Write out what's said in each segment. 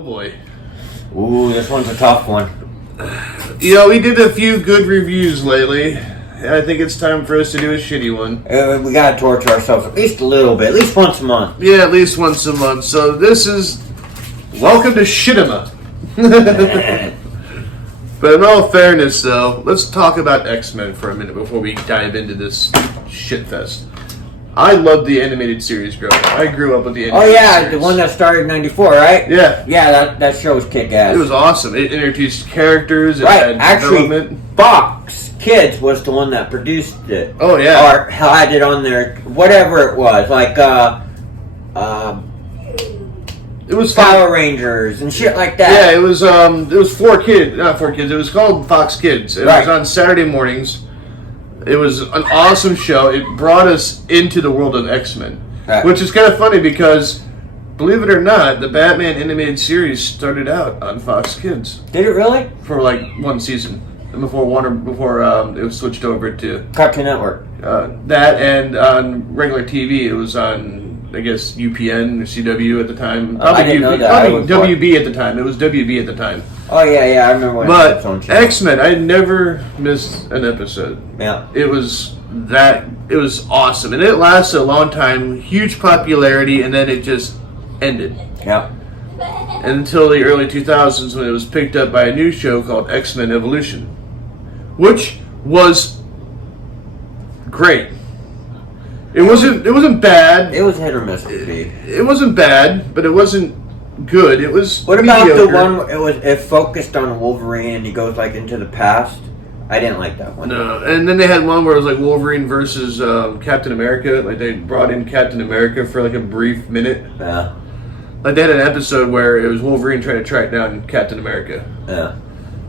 Oh boy. Ooh, this one's a tough one. You know, we did a few good reviews lately. I think it's time for us to do a shitty one. We gotta torture ourselves at least a little bit, at least once a month. Yeah, at least once a month. So this is welcome to Shitima. But in all fairness, though, let's talk about X-Men for a minute before we dive into this shitfest. I loved the animated series growing up. I grew up with the animated series. The one that started in '94, right? Yeah. Yeah, that show was kick-ass. It was awesome. It introduced characters. It Right, had development. Fox Kids was the one that produced it. Oh, yeah. Or had it on there, whatever it was, like, it was Power Rangers and shit like that. Yeah, it was 4 kids, not 4 kids. It was called Fox Kids. It was on Saturday mornings. It was an awesome show. It brought us into the world of X-Men, which is kind of funny because, believe it or not, the Batman animated series started out on Fox Kids. Did it really? For like one season, before it was switched over to Cartoon Network. That, and on regular TV, it was on, I guess, UPN or CW at the time. I didn't know that. WB at the time. It was WB at the time. Oh, yeah, I remember when it was on channel. X-Men, I never missed an episode. Yeah. It was awesome. And it lasted a long time, huge popularity, and then it just ended. Yeah. Until the early 2000s when it was picked up by a new show called X-Men Evolution, which was great. It wasn't bad. It was hit or miss with me. It wasn't bad, but it wasn't good. It was What about mediocre. the one where it focused on Wolverine and he goes like into the past? I didn't like that one. No, and then they had one where it was like Wolverine versus Captain America. Like they brought in Captain America for like a brief minute. Yeah. Like they had an episode where it was Wolverine trying to track down Captain America. Yeah.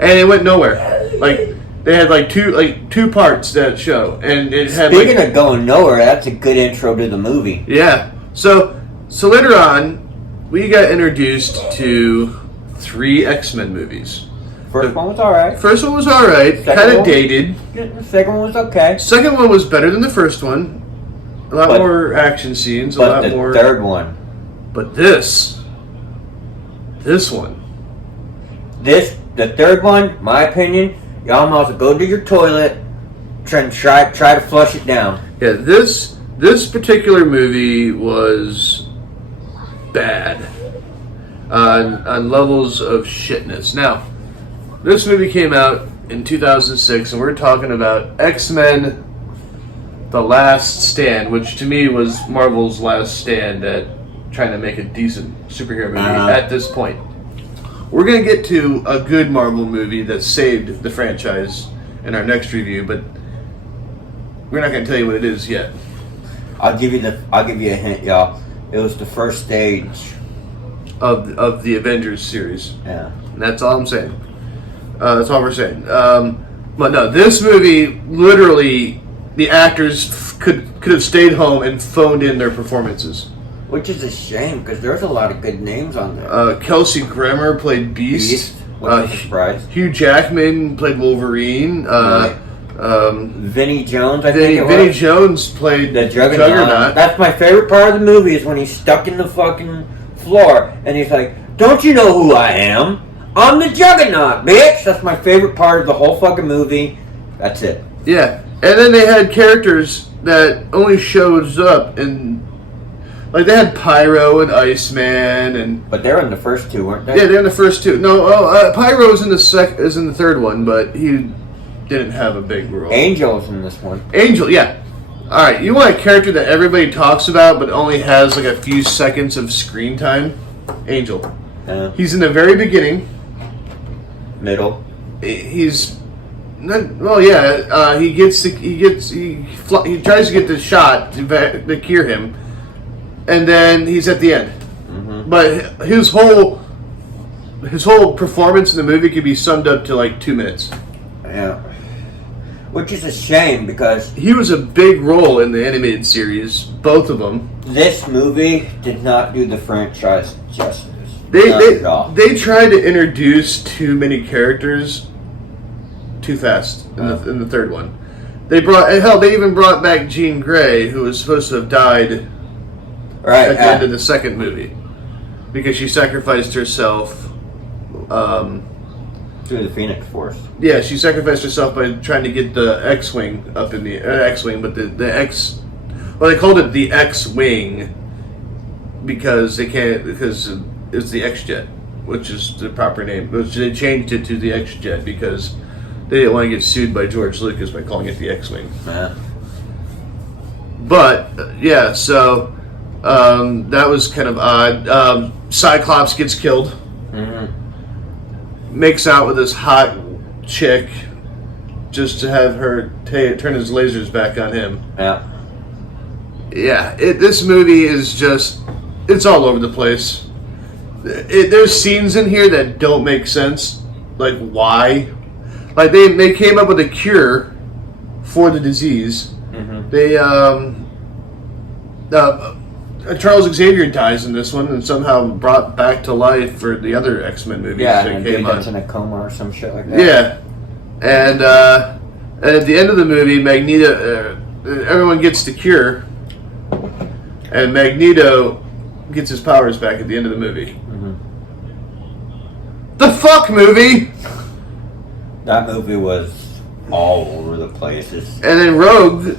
And it went nowhere. Like they had like two parts that show, and it had. Speaking of going nowhere, that's a good intro to the movie. Yeah. So later on, we got introduced to 3 X-Men movies. First one was alright. First one was alright, kind of dated. The second one was okay. Second one was better than the first one. A lot more action scenes, a lot more. But the third one. But this one. The third one, my opinion, you almost go to your toilet, try to flush it down. Yeah, this particular movie was bad on levels of shitness. Now, this movie came out in 2006, and we're talking about X-Men: The Last Stand, which to me was Marvel's last stand at trying to make a decent superhero movie at this point. We're going to get to a good Marvel movie that saved the franchise in our next review, but we're not going to tell you what it is yet. I'll give you a hint, y'all. It was the first stage of the Avengers series. Yeah. And that's all I'm saying. That's all we're saying. But no, this movie, literally, the actors could have stayed home and phoned in their performances. Which is a shame, because there's a lot of good names on there. Kelsey Grammer played Beast. Wasn't a surprise. Hugh Jackman played Wolverine. Vinnie Jones, I think it was. Vinnie Jones played the Juggernaut. That's my favorite part of the movie is when he's stuck in the fucking floor, and he's like, "Don't you know who I am? I'm the Juggernaut, bitch!" That's my favorite part of the whole fucking movie. That's it. Yeah. And then they had characters that only shows up in... Like, they had Pyro and Iceman, and... But they're in the first two, weren't they? Yeah, they're in the first two. No, Pyro is in the third one, but he didn't have a big role. Angel's in this one. Angel, yeah. Alright, you want a character that everybody talks about, but only has, like, a few seconds of screen time? Angel. He's in the very beginning. Middle. He's... Well, yeah, he tries to get the shot to cure him, and then he's at the end. Mm-hmm. But his whole performance in the movie could be summed up to like 2 minutes. Yeah, which is a shame because he was a big role in the animated series, both of them. This movie did not do the franchise justice. They tried to introduce too many characters too fast in the third one. They even brought back Jean Grey, who was supposed to have died at the end of the second movie. because she sacrificed herself. Through the Phoenix Force. Yeah, she sacrificed herself by trying to get the X-wing up in the X-wing, but the X. Well, they called it the X-wing because they can't because it's the X-jet, which is the proper name. Which they changed it to the X-jet because they didn't want to get sued by George Lucas by calling it the X-wing. Yeah. But yeah, so that was kind of odd. Cyclops gets killed. Mm-hmm. Makes out with this hot chick just to have her turn his lasers back on him. Yeah. Yeah, this movie is just, it's all over the place. There's scenes in here that don't make sense. Like, why? Like, they came up with a cure for the disease. Mm-hmm. They, Charles Xavier dies in this one and somehow brought back to life for the other X-Men movies Yeah, that and came that's on. in a coma or some shit like that. Yeah, and at the end of the movie, Magneto, everyone gets the cure, and Magneto gets his powers back at the end of the movie. Mm-hmm. The fuck movie? That movie was all over the places. And then Rogue,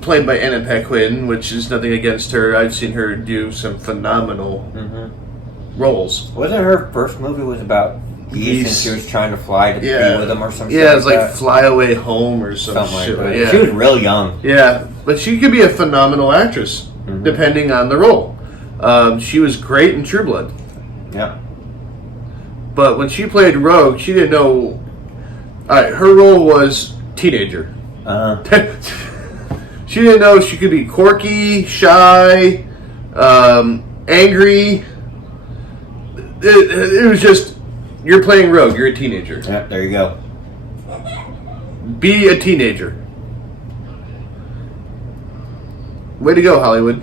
played by Anna Paquin, which is nothing against her. I've seen her do some phenomenal roles. Wasn't her first movie was about geese and she was trying to fly to be with them or some shit? Yeah, it was like that? Fly Away Home or some shit. Like that. Yeah. She was real young. Yeah, but she could be a phenomenal actress, depending on the role. She was great in True Blood. Yeah. But when she played Rogue, she didn't know... her role was teenager. She didn't know she could be quirky, shy, angry. It was just, you're playing Rogue, you're a teenager. Yeah, there you go. Be a teenager. Way to go, Hollywood.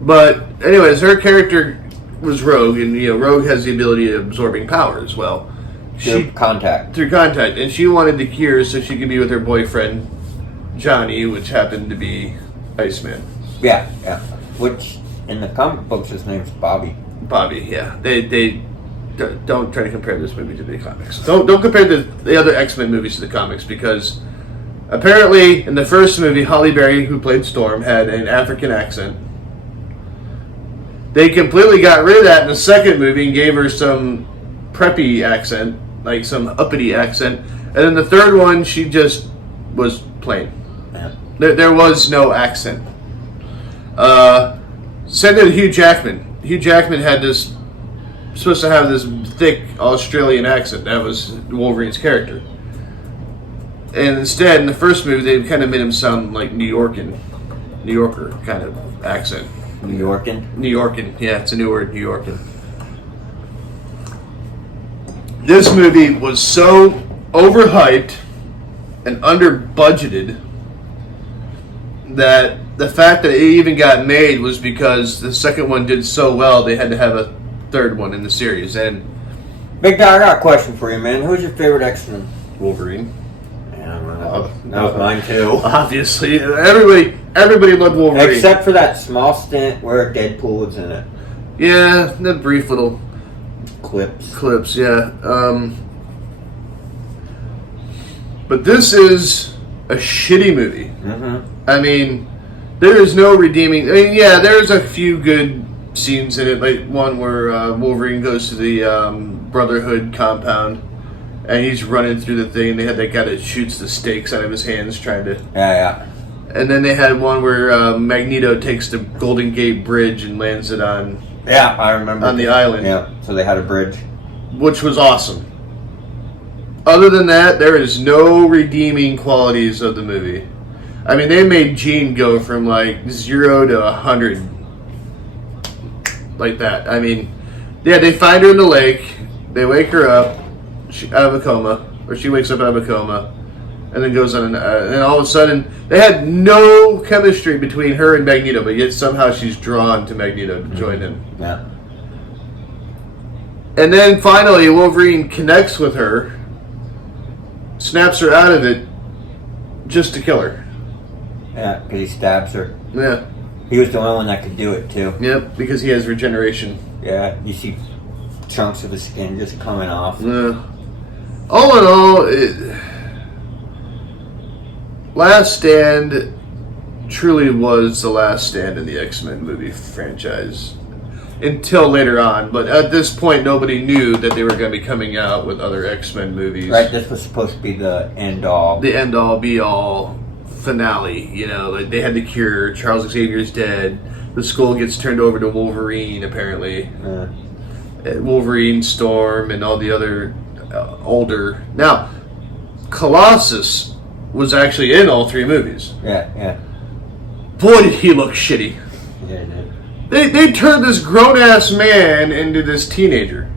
But, anyways, her character was Rogue, and Rogue has the ability of absorbing power as well. Through contact. Through contact. And she wanted the cure so she could be with her boyfriend, Johnny, which happened to be Iceman. Yeah, yeah. Which, in the comic books, his name's Bobby. Bobby, yeah. They don't try to compare this movie to the comics. Don't compare the other X-Men movies to the comics, because apparently in the first movie, Halle Berry, who played Storm, had an African accent. They completely got rid of that in the second movie and gave her some preppy accent, like some uppity accent. And then the third one, she just was plain. Yeah. There was no accent. Send it to Hugh Jackman. Hugh Jackman had this, supposed to have this thick Australian accent. That was Wolverine's character. And instead, in the first movie, they kind of made him sound like New Yorker kind of accent. New Yorkin? New Yorkin, yeah, it's a new word, New Yorkin. This movie was so overhyped and under-budgeted that the fact that it even got made was because the second one did so well, they had to have a third one in the series. And Big Dog, I got a question for you, man. Who's your favorite X-Men? Wolverine. Yeah, that was mine too. Obviously, everybody loved Wolverine. Except for that small stint where Deadpool was in it. Yeah, the brief little clips, yeah. But this is a shitty movie. Mm-hmm. I mean, there is no redeeming... I mean, yeah, there's a few good scenes in it, like one where Wolverine goes to the Brotherhood compound, and he's running through the thing, and they had that guy that shoots the stakes out of his hands trying to... Yeah. And then they had one where Magneto takes the Golden Gate Bridge and lands it on... Yeah, I remember. On the island. Yeah, so they had a bridge. Which was awesome. Other than that, there is no redeeming qualities of the movie. I mean, they made Jean go from like 0 to 100. Like that. I mean, yeah, they find her in the lake. They wake her up out of a coma. Or she wakes up out of a coma. And then goes on, and all of a sudden, they had no chemistry between her and Magneto, but yet somehow she's drawn to Magneto to join him. Yeah. And then finally, Wolverine connects with her, snaps her out of it, just to kill her. Yeah, because he stabs her. Yeah. He was the only one that could do it too. Yep, because he has regeneration. Yeah, you see chunks of his skin just coming off. All in all, Last Stand truly was the last stand in the X-Men movie franchise. Until later on, but at this point nobody knew that they were going to be coming out with other X-Men movies. Right, this was supposed to be the end-all. The end-all, be-all finale. You know, like they had the cure, Charles Xavier's dead, the skull gets turned over to Wolverine, apparently. Wolverine, Storm, and all the other older... Now, Colossus was actually in all three movies. Yeah. Boy, did he look shitty. Yeah, he did. They turned this grown-ass man into this teenager.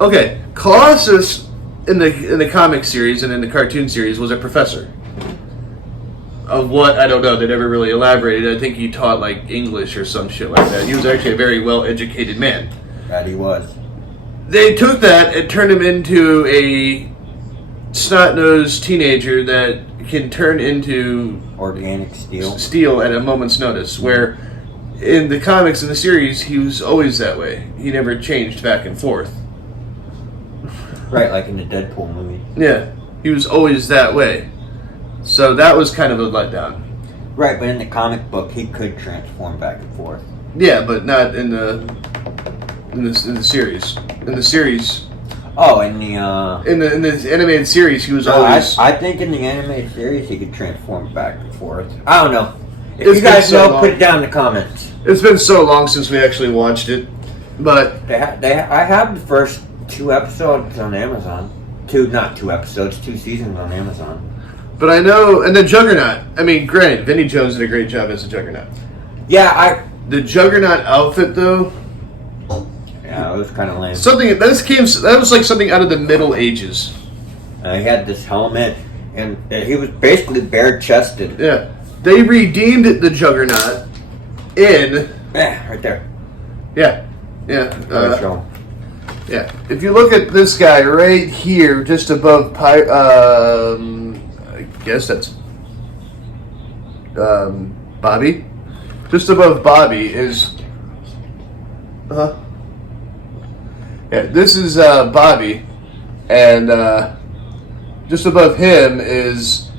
Okay, Colossus in the comic series and in the cartoon series was a professor. Of what, I don't know, they never really elaborated. I think he taught like English or some shit like that. He was actually a very well-educated man. That he was. They took that and turned him into a snot-nosed teenager that can turn into organic steel at a moment's notice, where in the comics and the series he was always that way. He never changed back and forth. Right, like in the Deadpool movie. Yeah, he was always that way. So that was kind of a letdown. Right, but in the comic book he could transform back and forth. Yeah, but not in the series. In the series. Oh, in the animated series, he was always. I think in the animated series he could transform back and forth. I don't know. If It's you guys been so know, long. put it down in the comments. It's been so long since we actually watched it, but I have the first 2 episodes on Amazon. Not 2 episodes, 2 seasons on Amazon. But I know, and the Juggernaut. I mean, granted, Vinnie Jones did a great job as a Juggernaut. Yeah, The Juggernaut outfit, though, it was kind of lame. that was like something out of the Middle Ages. He had this helmet, and he was basically bare-chested. Yeah, they redeemed the Juggernaut in. Yeah, right there. Yeah. Show. Yeah. If you look at this guy right here, just above I guess that's Bobby. Just above Bobby is. Yeah, this is Bobby, and just above him is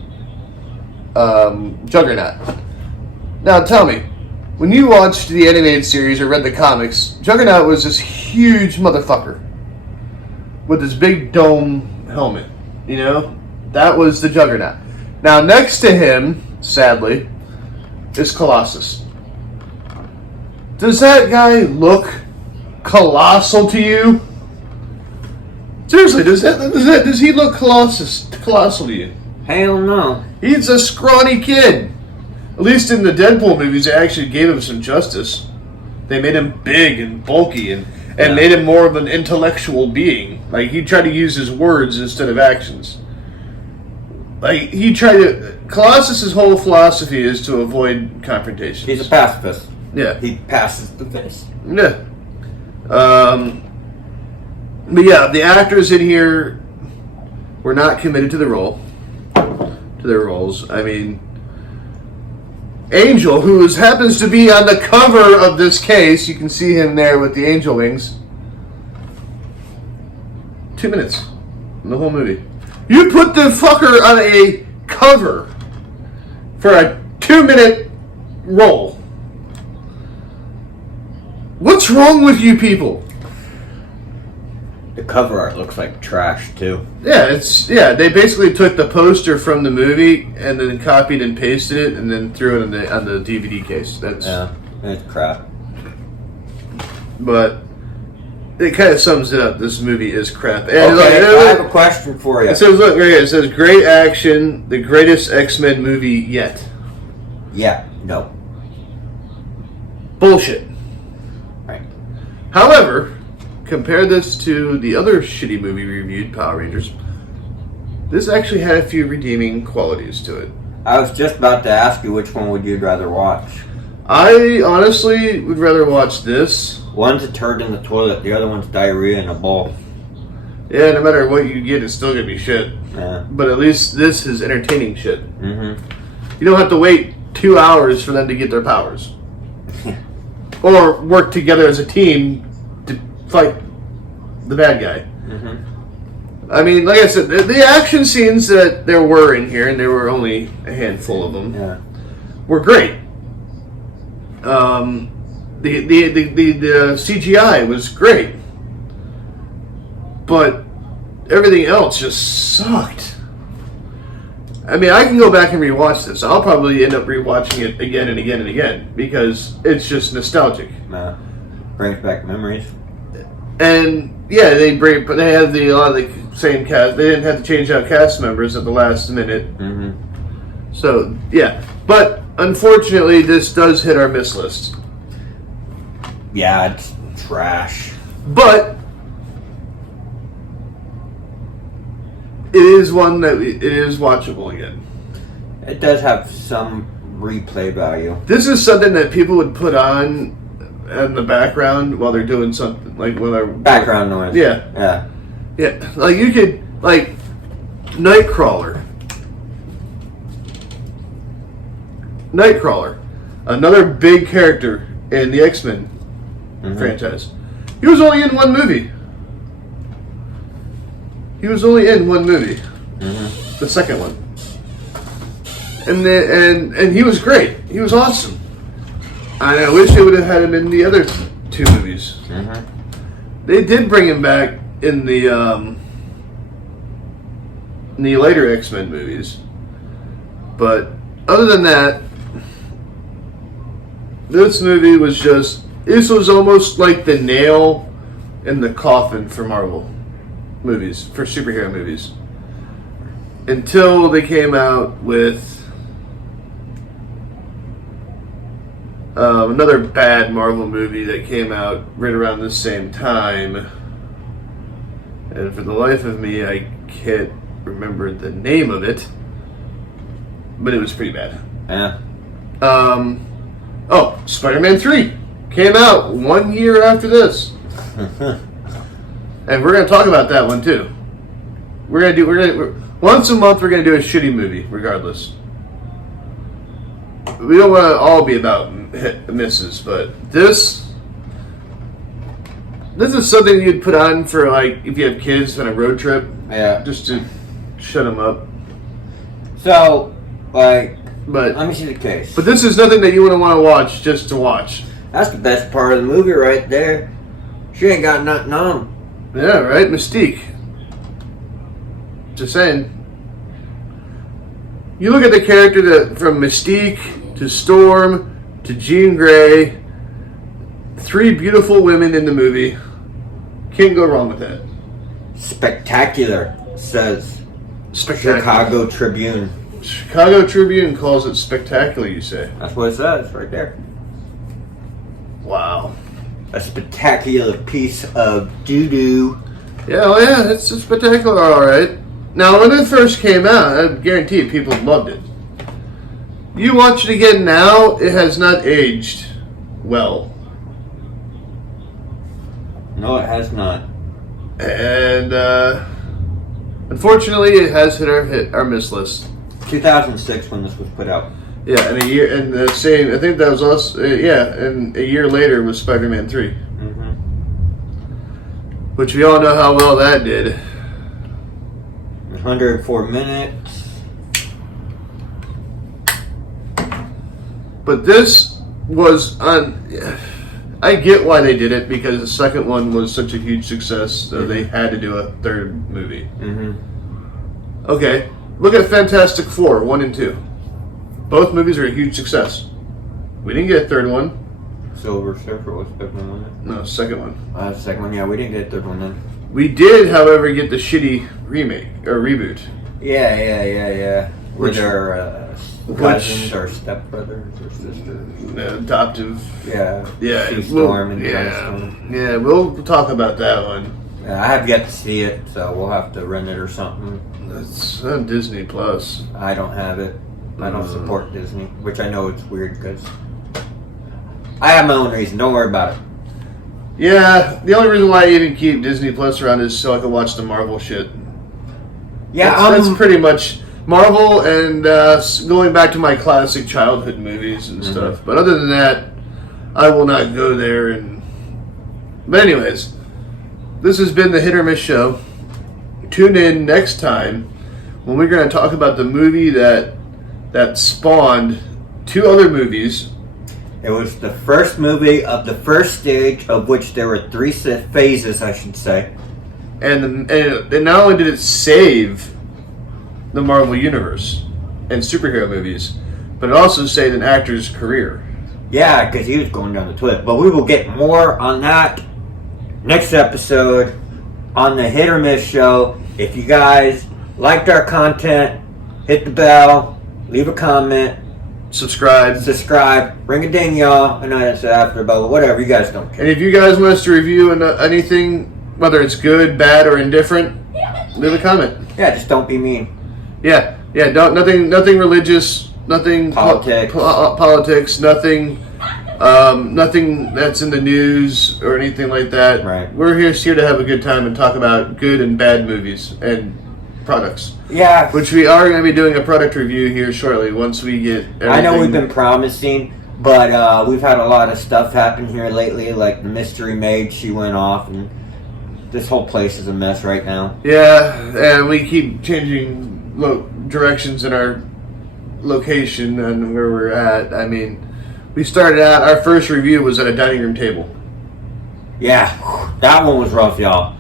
Juggernaut. Now tell me, when you watched the animated series or read the comics, Juggernaut was this huge motherfucker with this big dome helmet. You know? That was the Juggernaut. Now next to him, sadly, is Colossus. Does that guy look colossal to you? Seriously, does he look colossal to you? Hell no. He's a scrawny kid. At least in the Deadpool movies, they actually gave him some justice. They made him big and bulky and made him more of an intellectual being. Like, he tried to use his words instead of actions. Like, Colossus's whole philosophy is to avoid confrontation. He's a pacifist. Yeah. He passes the fist. Yeah. But yeah, the actors in here were not committed to their roles. I mean, Angel, who happens to be on the cover of this case, you can see him there with the angel wings. 2 minutes in the whole movie. You put the fucker on a cover for a 2-minute role. What's wrong with you people? The cover art looks like trash too. Yeah, they basically took the poster from the movie and then copied and pasted it and then threw it on the DVD case. That's crap. But it kind of sums it up. This movie is crap. And Okay, I have a question for you. It says, look, right here, it says, great action, the greatest X-Men movie yet. Yeah, no. Bullshit. Right. However, compare this to the other shitty movie we reviewed, Power Rangers. This actually had a few redeeming qualities to it. I was just about to ask you which one would you rather watch. I honestly would rather watch this. One's a turd in the toilet, the other one's diarrhea in a bowl. Yeah, no matter what you get, it's still gonna be shit. Yeah. But at least this is entertaining shit. Mm-hmm. You don't have to wait 2 hours for them to get their powers. Or work together as a team to fight the bad guy. I mean, like I said, the action scenes that there were in here, and there were only a handful of them, were great. The CGI was great, but everything else just sucked. I mean, I can go back and rewatch this. I'll probably end up rewatching it again and again and again because it's just nostalgic. Brings back memories. And yeah, they have a lot of the same cast. They didn't have to change out cast members at the last minute. So yeah, but unfortunately, this does hit our miss list. Yeah, it's trash. But it is one that it is watchable again. It does have some replay value. This is something that people would put on in the background while they're doing something, like when they're Background noise. Yeah. Like you could, like Nightcrawler, another big character in the X-Men franchise. He was only in one movie. The second one, and he was great. He was awesome. And I wish they would have had him in the other two movies. They did bring him back in the later X-Men movies, but other than that, this movie was just. This was almost like the nail in the coffin for Marvel movies, for superhero movies. Until they came out with another bad Marvel movie that came out right around the same time. And for the life of me, I can't remember the name of it. But it was pretty bad. Yeah. Spider-Man 3 came out 1 year after this. And we're going to talk about that one too. Once a month we're going to do a shitty movie, regardless. We don't want to all be about misses, but this is something you'd put on for, like, if you have kids on a road trip. Yeah. Just to shut them up. So, like, but let me see the case. But this is nothing that you wouldn't want to watch just to watch. That's the best part of the movie right there. She ain't got nothing on. Yeah, right? Mystique. Just saying. You look at the character from Mystique to Storm to Jean Grey. 3 beautiful women in the movie. Can't go wrong with that. Spectacular, says Spectacular. Chicago Tribune. Chicago Tribune calls it spectacular, you say? That's what it says right there. Wow. A spectacular piece of doo-doo. Yeah, well, yeah, it's a spectacular, alright. Now, when it first came out, I guarantee people loved it. You watch it again now, it has not aged well. No, it has not. And, unfortunately, it has hit our miss list. 2006 when this was put out. Yeah, and the same, I think that was also, and a year later was Spider-Man 3. Which we all know how well that did. 104 minutes. But this was I get why they did it, because the second one was such a huge success, so they had to do a third movie. Okay, look at Fantastic Four 1 and 2. Both movies are a huge success. We didn't get a third one. Silver Surfer was the second one. No, second one. The second one, yeah, we didn't get the third one then. We did, however, get the shitty remake or reboot. Yeah. With our cousins or stepbrothers or sisters. Adoptive. Yeah. Yeah. Storm and Storm. Yeah, we'll talk about that one. Yeah, I have yet to see it, so we'll have to rent it or something. It's on Disney Plus. I don't have it. I don't support Disney, which I know it's weird because I have my own reason. Don't worry about it. Yeah, the only reason why I even keep Disney Plus around is so I can watch the Marvel shit. Yeah, that's pretty much Marvel and going back to my classic childhood movies and stuff. But other than that, I will not go there. But anyways, this has been the Hit or Miss Show. Tune in next time when we're going to talk about the movie that spawned 2 other movies. It was the first movie of the first stage, of which there were 3 phases, I should say. And not only did it save the Marvel Universe and superhero movies, but it also saved an actor's career. Yeah, because he was going down the toilet. But we will get more on that next episode on the Hit or Miss Show. If you guys liked our content, hit the bell, leave a comment, Subscribe, ring a ding, y'all. I know that's after, but whatever, you guys don't care. and if you guys want us to review anything, whether it's good, bad, or indifferent, leave a comment. Yeah, just don't be mean. Yeah. Nothing religious, nothing Politics. Politics, nothing that's in the news or anything like that. Right. We're here to have a good time and talk about good and bad movies and products. Yeah. Which we are going to be doing a product review here shortly once we get everything. I know we've been promising, but we've had a lot of stuff happen here lately, like the mystery maid, she went off, and this whole place is a mess right now. Yeah, and we keep changing directions in our location and where we're at. I mean, we started out, our first review was at a dining room table. Yeah, that one was rough, y'all.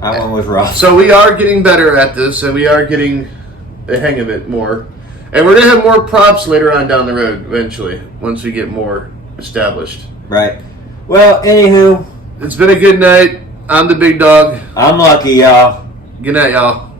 That one was rough. So we are getting better at this, and we are getting the hang of it more. And we're going to have more props later on down the road, eventually, once we get more established. Right. Well, anywho. It's been a good night. I'm the big dog. I'm Lucky, y'all. Good night, y'all.